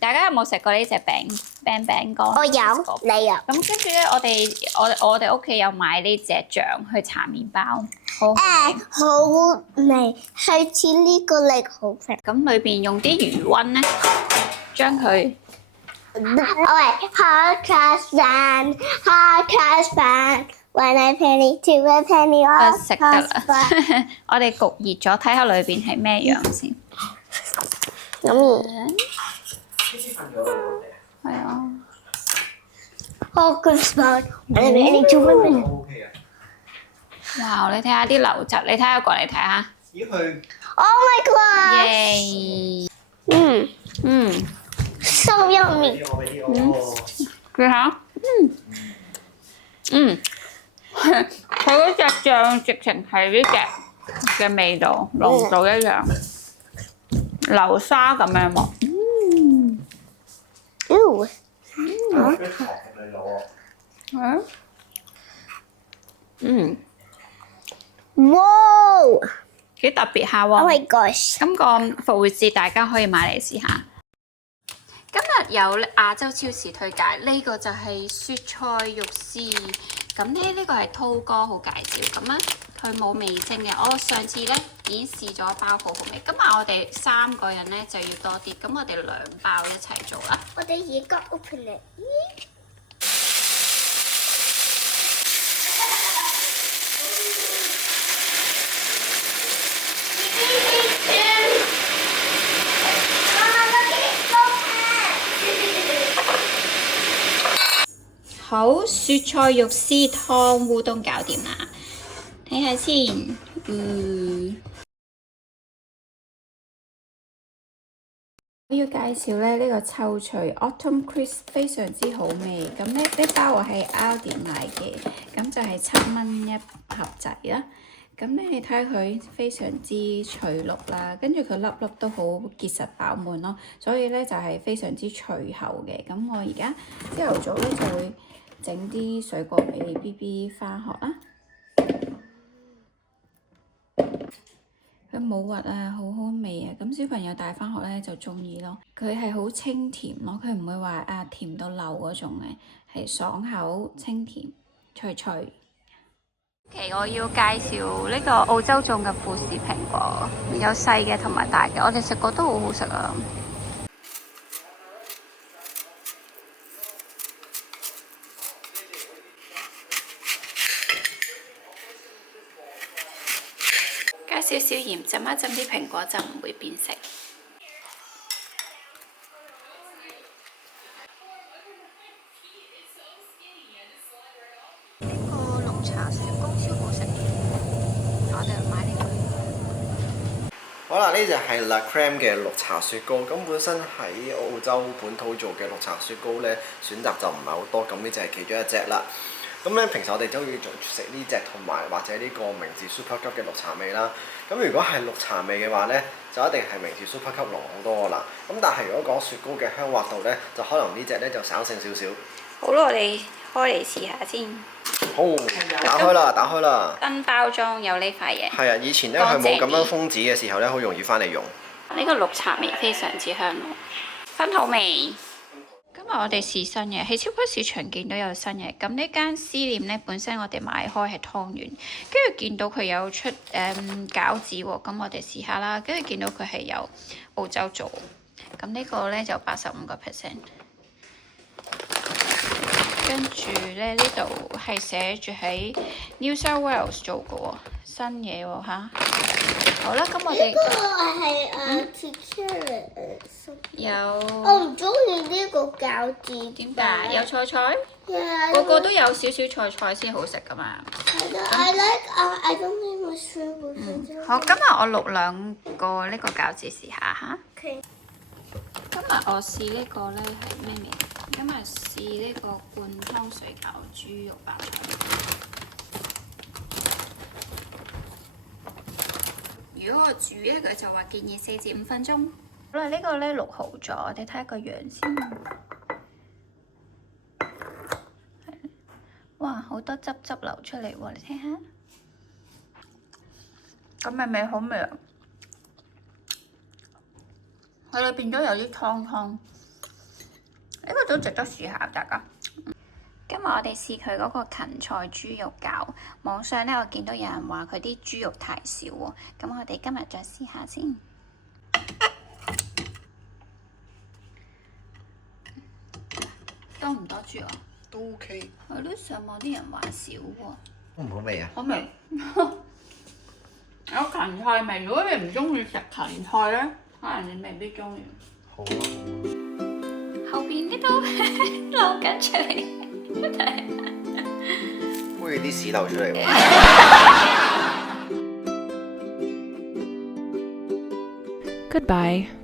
大家有冇食過呢隻餅乾？我有，你有。咁跟住咧，我哋屋企有買呢隻醬去搽麵包，好好味，係似呢個力好食。咁裏邊用啲魚溫咧，將佢。Hot cross bun. When a penny to a penny off. 食得啦，我哋焗熱咗，睇下裏邊係咩樣先。係啊。Hot cross bun. When a penny to a penny. 哇！你睇下啲流質，你睇下過嚟睇下。咦佢 Oh my god! 耶！So yummy. 佢下，佢嗰隻醬直情係呢隻嘅味道，濃度一樣，流沙咁樣喎。Wow! 幾特別下 Oh 喎！ my gosh! 今個復活節大家可以買嚟試下。今日有亞洲超市推介，呢個就係雪菜肉絲。咁呢個係濤哥好介紹，咁咧佢冇味精嘅。我上次咧已經試咗包好好味。今日我哋3個人咧就要多啲，咁我哋2包一齊做啦。我哋而家 open it。好，雪菜肉絲湯烏冬搞掂啦，睇下先。我要介紹咧呢個臭脆 Autumn Crisp 非常之好味。咁呢包我喺 Aldi 買嘅，咁就係7蚊一盒仔啦。咁咧你睇下佢非常之脆綠啦，跟住佢粒粒都好結實飽滿咯，所以咧就係非常之脆厚嘅。咁我而家朝頭早咧就會整啲水果俾 BB 返學啦。佢冇核啊，好好味啊！咁小朋友帶返學咧就中意咯。佢係好清甜咯，佢唔會話甜到漏嗰種嘅，係爽口清甜脆脆。其實我要介紹呢個澳洲種嘅富士蘋果，有細嘅同埋大嘅，我哋食過都好好食啊！加少少鹽，浸一浸啲蘋果就唔會變色。呢個綠茶雪糕超好食，我哋買呢個。好啦，呢就係 La Crème 嘅綠茶雪糕。咁本身喺澳洲本土做嘅綠茶雪糕呢，選擇就唔係好多。咁呢就係其中一隻啦。咁咧，平時我哋都要做食呢隻同埋或者呢個明治 Super 級嘅綠茶味啦。咁如果係綠茶味嘅話呢，就一定係明治 Super 級濃好多噶啦。咁但係如果講雪糕嘅香滑度呢，就可能呢隻呢就稍勝少少。好啦，我哋開嚟試下先。好，打開啦，打開啦。新包裝有呢塊嘢。係啊，以前呢，佢冇咁樣封紙嘅時候呢，好容易翻嚟用。呢個綠茶味非常之香喎，分好味。今日我哋試新嘢，喺超級市場見到有新嘢。咁呢間思念呢，本身我哋買開係湯圓，跟住見到佢有出餃子喎，咁我哋試下啦。跟住見到佢係由澳洲做，咁呢個呢就85%。跟住咧呢度係寫住喺 New South Wales 做嘅喎，新嘢喎嚇。好啦，咁我哋呢個係teacher 有。我唔中意呢個餃子。點解？有菜菜？ Yeah, 個個都有少少菜菜先好食噶嘛。I don't need mushroom. 好，今日我錄2個呢個餃子試下嚇。Okay. 今日我試呢個咧係咩味？今日試呢個灌湯水餃豬肉白菜。如果我煮咧，佢就話建議4至5分鐘。好啦，呢個咧淥好咗，我哋睇下個樣先。哇，好多汁汁流出嚟喎！你睇下，咁咪味好味啊！佢裏邊都有啲湯湯，呢個都值得試下，大家。今日我哋試佢嗰個芹菜豬肉餃，網上咧我見到有人話佢啲豬肉太少喎，咁我哋今日再試下先。多唔多豬肉？都 OK。係咯，上網啲人話少喎。好唔好味啊？好味。有芹菜味，如果你唔中意食芹菜咧，可能你未必中意。好啊。後邊呢度流緊出嚟，好似啲屎流出嚟喎。Goodbye.